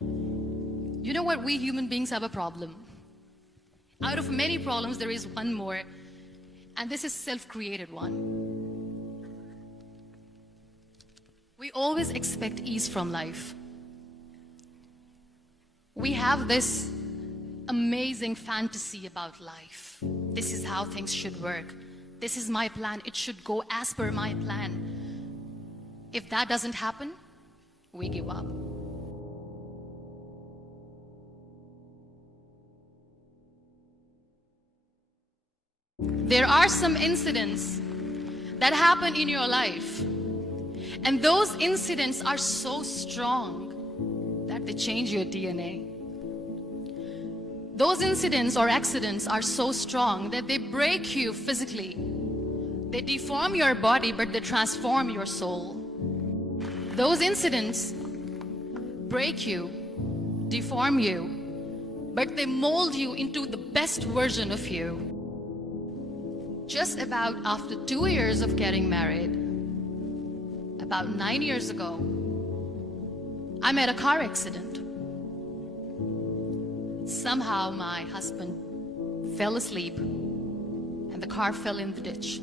You know what? We human beings have a problem. Out of many problems, there is one more, and this is self-created one. We always expect ease from life. We have this amazing fantasy about life. This is how things should work. This is my plan. It should go as per my plan. If that doesn't happen, we give up. There are some incidents that happen in your life, and those incidents are so strong that they change your DNA. Those incidents or accidents are so strong that they break you physically. They deform your body, but they transform your soul. Those incidents break you, deform you, but they mold you into the best version of you. Just about after 2 years of getting married, about 9 years ago, I met a car accident. Somehow my husband fell asleep and the car fell in the ditch.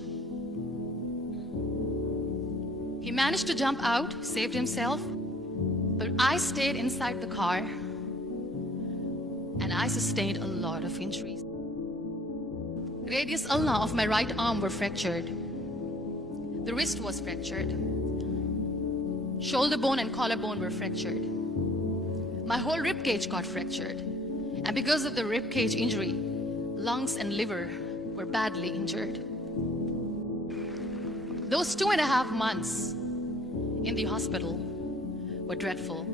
He managed to jump out, saved himself, but I stayed inside the car and I sustained a lot of injuries. Radius ulna of my right arm were fractured. The wrist was fractured. Shoulder bone and collarbone were fractured. My whole rib cage got fractured. And because of the rib cage injury, lungs and liver were badly injured. Those 2.5 months in the hospital were dreadful.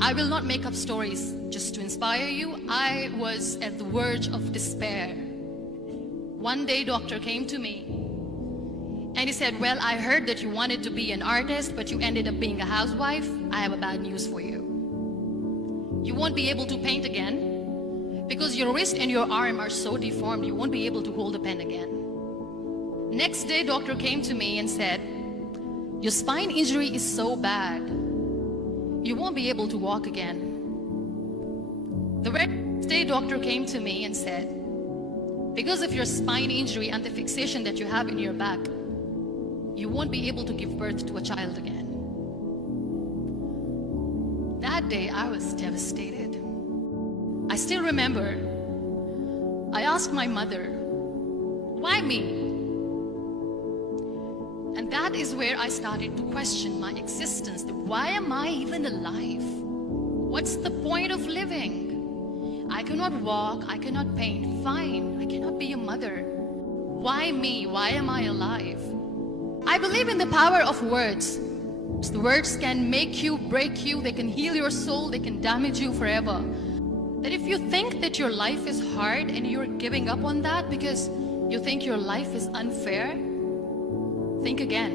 I will not make up stories just to inspire you. I was at the verge of despair. One day, doctor came to me and he said, "Well, I heard that you wanted to be an artist, but you ended up being a housewife. I have a bad news for you. You won't be able to paint again because your wrist and your arm are so deformed, you won't be able to hold a pen again." Next day, doctor came to me and said, "Your spine injury is so bad, you won't be able to walk again." The next day, doctor came to me and said, "Because of your spine injury and the fixation that you have in your back, you won't be able to give birth to a child again." That day, I was devastated. I still remember, I asked my mother, "Why me?" And that is where I started to question my existence. Why am I even alive? What's the point of living? I cannot walk, I cannot paint, fine, I cannot be a mother. Why me? Why am I alive? I believe in the power of words. The words can make you, break you, they can heal your soul, they can damage you forever. That if you think that your life is hard and you're giving up on that because you think your life is unfair, think again.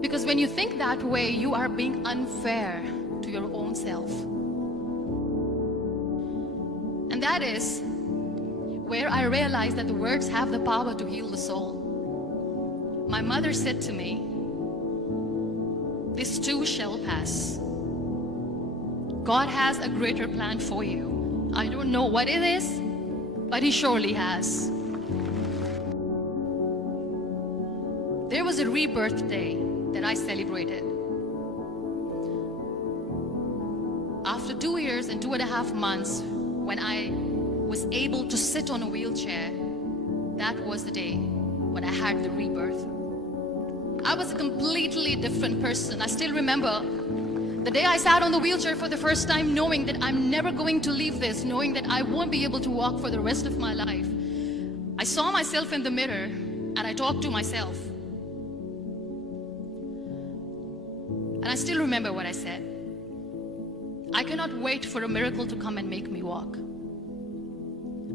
Because when you think that way, you are being unfair to your own self. And that is where I realized that the words have the power to heal the soul. My mother said to me, "This too shall pass. God has a greater plan for you. I don't know what it is, but He surely has." There was a rebirth day that I celebrated. After 2 years and 2.5 months, when I was able to sit on a wheelchair, that was the day when I had the rebirth. I was a completely different person. I still remember the day I sat on the wheelchair for the first time, knowing that I'm never going to leave this, knowing that I won't be able to walk for the rest of my life. I saw myself in the mirror and I talked to myself. And I still remember what I said. "I cannot wait for a miracle to come and make me walk.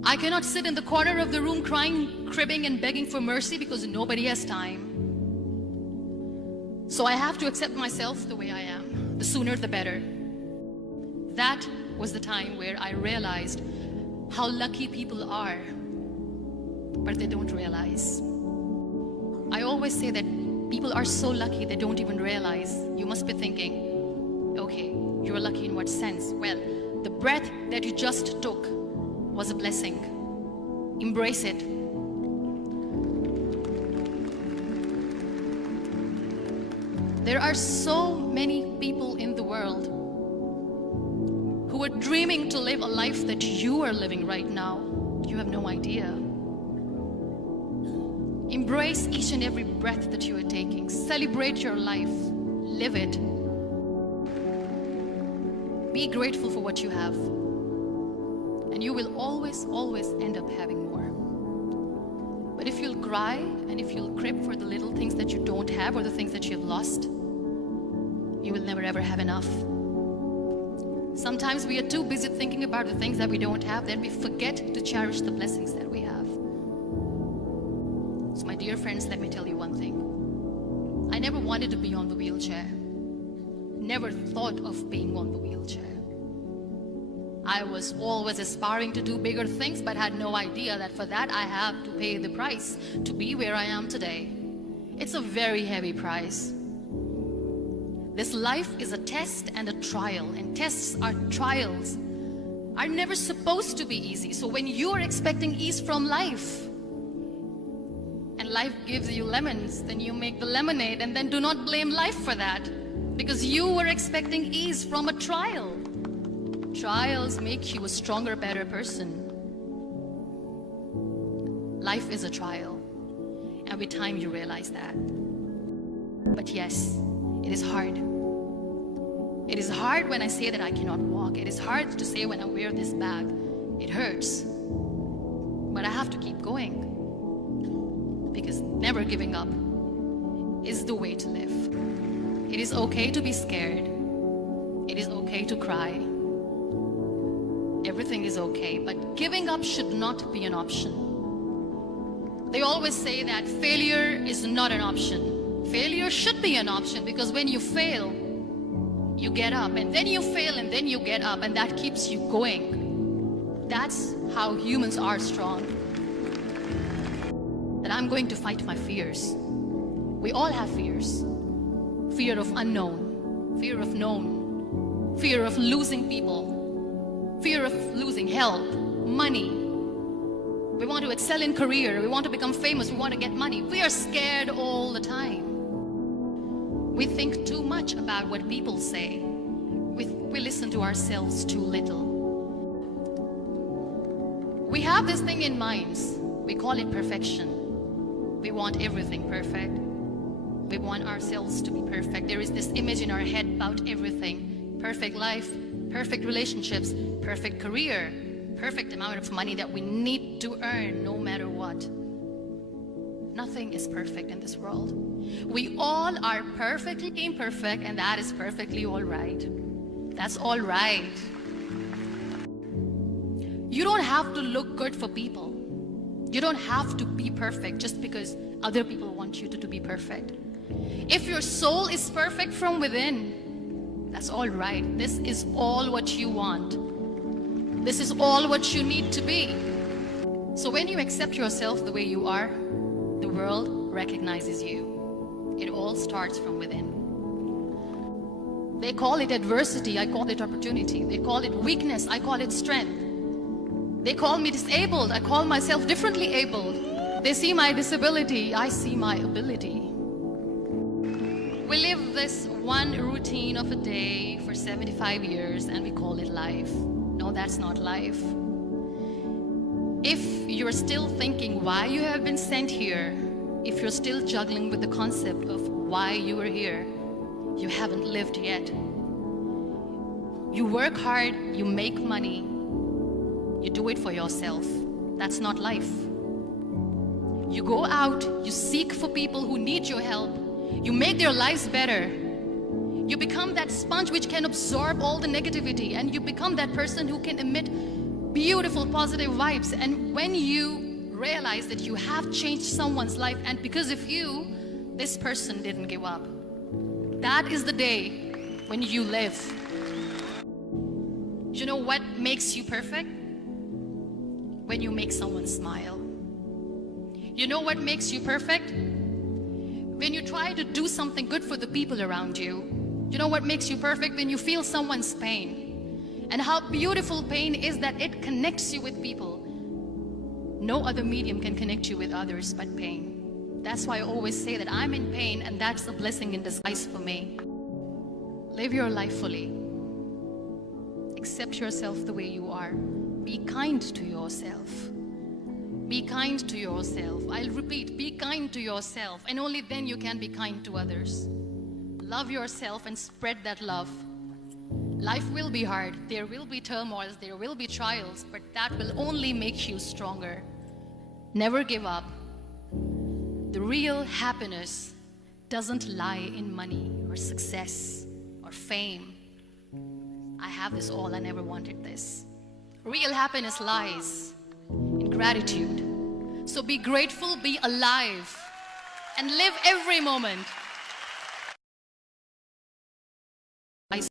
I cannot sit in the corner of the room crying, cribbing and begging for mercy because nobody has time. So I have to accept myself the way I am. The sooner the better." That was the time where I realized how lucky people are, but they don't realize. I always say that people are so lucky they don't even realize. You must be thinking, Okay, you were lucky in what sense? Well, the breath that you just took was a blessing. Embrace it. There are so many people in the world who are dreaming to live a life that you are living right now. You have no idea. Embrace each and every breath that you are taking. Celebrate your life. Live it. Be grateful for what you have. And you will always, always end up having more. But if you'll cry and if you'll crib for the little things that you don't have or the things that you have lost, you will never ever have enough. Sometimes we are too busy thinking about the things that we don't have that we forget to cherish the blessings that we have. So my dear friends, let me tell you one thing. I never wanted to be on the wheelchair. Never thought of being on the wheelchair. I was always aspiring to do bigger things, but had no idea that for that I have to pay the price to be where I am today. It's a very heavy price. This life is a test and a trial, and tests are trials are never supposed to be easy. So when you are expecting ease from life, and life gives you lemons, then you make the lemonade, and then do not blame life for that, because you were expecting ease from a trial. Trials make you a stronger, better person. Life is a trial, and with time you realize that. But yes, it is hard. It is hard when I say that I cannot walk. It is hard to say when I wear this bag. It hurts. But I have to keep going. Because never giving up is the way to live. It is okay to be scared. It is okay to cry. Everything is okay, but giving up should not be an option. They always say that failure is not an option. Failure should be an option, because when you fail, you get up, and then you fail, and then you get up, and that keeps you going. That's how humans are strong. That I'm going to fight my fears. We all have fears. Fear of unknown, fear of known, fear of losing people, fear of losing health, money. We want to excel in career, we want to become famous, we want to get money. We are scared all the time. We think too much about what people say. We listen to ourselves too little. We have this thing in minds. We call it perfection. We want everything perfect. We want ourselves to be perfect. There is this image in our head about everything. Perfect life, perfect relationships, perfect career, perfect amount of money that we need to earn no matter what. Nothing is perfect in this world. We all are perfectly imperfect, and that is perfectly all right. That's all right. You don't have to look good for people. You don't have to be perfect just because other people want you to be perfect. If your soul is perfect from within, that's all right. This is all what you want. This is all what you need to be. So when you accept yourself the way you are, the world recognizes you. It all starts from within. They call it adversity, I call it opportunity. They call it weakness, I call it strength. They call me disabled, I call myself differently abled. They see my disability, I see my ability. We live this one routine of a day for 75 years and we call it life. No, that's not life. If you're still thinking why you have been sent here, if you're still juggling with the concept of why you are here, you haven't lived yet. You work hard, you make money, you do it for yourself. That's not life. You go out, you seek for people who need your help, you make their lives better. You become that sponge which can absorb all the negativity, and you become that person who can emit beautiful positive vibes. And when you realize that you have changed someone's life, and because of you, this person didn't give up, that is the day when you live. You know what makes you perfect? When you make someone smile. You know what makes you perfect? When you try to do something good for the people around you. You know what makes you perfect? When you feel someone's pain. And how beautiful pain is that it connects you with people. No other medium can connect you with others but pain. That's why I always say that I'm in pain, and that's a blessing in disguise for me. Live your life fully. Accept yourself the way you are. Be kind to yourself. Be kind to yourself. I'll repeat, be kind to yourself, and only then you can be kind to others. Love yourself and spread that love. Life will be hard. There will be turmoils, there will be trials, but that will only make you stronger. Never give up. The real happiness doesn't lie in money or success or fame. I have this all, I never wanted this. Real happiness lies in gratitude. So be grateful, be alive, and live every moment.